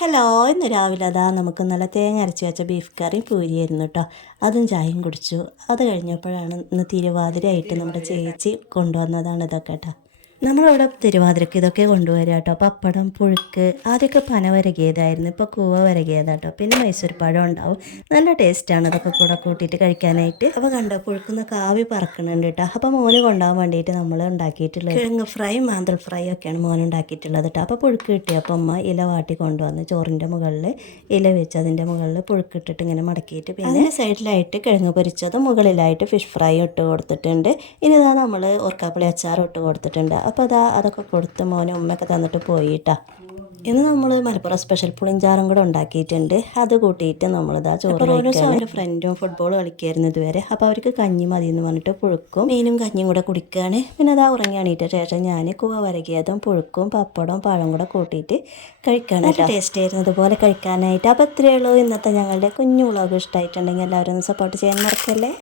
Hello, ഇന്ന് രാവിലെ അതാ നമുക്ക് നല്ല തേങ്ങ അരച്ച് വെച്ച ബീഫ് കറി പൂരിയായിരുന്നു കേട്ടോ. അതും ചായയും കുടിച്ചു. അത് കഴിഞ്ഞപ്പോഴാണ് ഇന്ന് തിരുവാതിരയായിട്ട് നമ്മുടെ ചേച്ചി കൊണ്ടുവന്നതാണ് ഇതൊക്കെ കേട്ടോ. നമ്മളിവിടെ തിരുവാതിരക്ക് ഇതൊക്കെ കൊണ്ടുവരിക കേട്ടോ. പപ്പടം, പുഴുക്ക്, ആദ്യമൊക്കെ പന വരകിയതായിരുന്നു, ഇപ്പോൾ കൂവ വരകിയതാട്ടോ. പിന്നെ മൈസൂർ പഴം ഉണ്ടാവും. നല്ല ടേസ്റ്റാണ് ഇതൊക്കെ കൂടെ കൂട്ടിയിട്ട് കഴിക്കാനായിട്ട്. അപ്പോൾ കണ്ടോ പുഴുക്കുന്ന കാവി പറക്കണുണ്ട് കേട്ടോ. അപ്പോൾ മോന് കൊണ്ടുപോകാൻ വേണ്ടിയിട്ട് നമ്മൾ ഉണ്ടാക്കിയിട്ടുള്ളത് കിഴങ്ങ് ഫ്രൈ, മാന്തൽ ഫ്രൈ ഒക്കെയാണ് മോൻ ഉണ്ടാക്കിയിട്ടുള്ളത് കേട്ടോ. അപ്പോൾ പുഴുക്ക് കിട്ടിയപ്പോൾ അമ്മ ഇല വാട്ടി കൊണ്ടുവന്ന് ചോറിൻ്റെ മുകളിൽ ഇല വെച്ച് അതിൻ്റെ മുകളിൽ പുഴുക്കിട്ടിട്ട് ഇങ്ങനെ മടക്കിയിട്ട് പിന്നെ അതിൻ്റെ സൈഡിലായിട്ട് കിഴങ്ങ് പൊരിച്ചതും മുകളിലായിട്ട് ഫിഷ് ഫ്രൈ ഇട്ട് കൊടുത്തിട്ടുണ്ട്. ഇനി ഇതാ നമ്മൾ ഓർക്കാപ്പുളി അച്ചാർ ഇട്ട് കൊടുത്തിട്ടുണ്ട്. അപ്പോൾ അതൊക്കെ കൊടുത്ത് മോനും ഉമ്മയൊക്കെ തന്നിട്ട് പോയിട്ടാ. ഇന്ന് നമ്മൾ മലപ്പുറം സ്പെഷ്യൽ പുളിഞ്ചാറും കൂടെ ഉണ്ടാക്കിയിട്ടുണ്ട്. അത് കൂട്ടിയിട്ട് നമ്മളിതാ ചോറ് കഴിക്കാൻ. അവൻ്റെ ഫ്രണ്ടും ഫുട്ബോൾ കളിക്കായിരുന്നു ഇതുവരെ. അപ്പോൾ അവർക്ക് കഞ്ഞി മതി എന്ന് പറഞ്ഞിട്ട് പുഴുക്കും മീനും കഞ്ഞിയും കൂടെ കുടിക്കുകയാണ്. പിന്നെ അതാ ഉറങ്ങി എണീറ്റ ശേഷം ഞാൻ കൂവ വരകിയതും പുഴുക്കും പപ്പടവും പഴം കൂടെ കൂട്ടിയിട്ട് കഴിക്കുകയാണ്. നല്ല ടേസ്റ്റ് ആയിരുന്നു ഇതുപോലെ കഴിക്കാനായിട്ട്. അപ്പോൾ ഇത്രയേ ഉള്ളൂ ഇന്നത്തെ ഞങ്ങളുടെ കുഞ്ഞു വ്ളോഗ്. ഇഷ്ടമായിട്ടുണ്ടെങ്കിൽ എല്ലാവരും ഒന്ന് സപ്പോർട്ട് ചെയ്യാൻ മറക്കല്ലേ.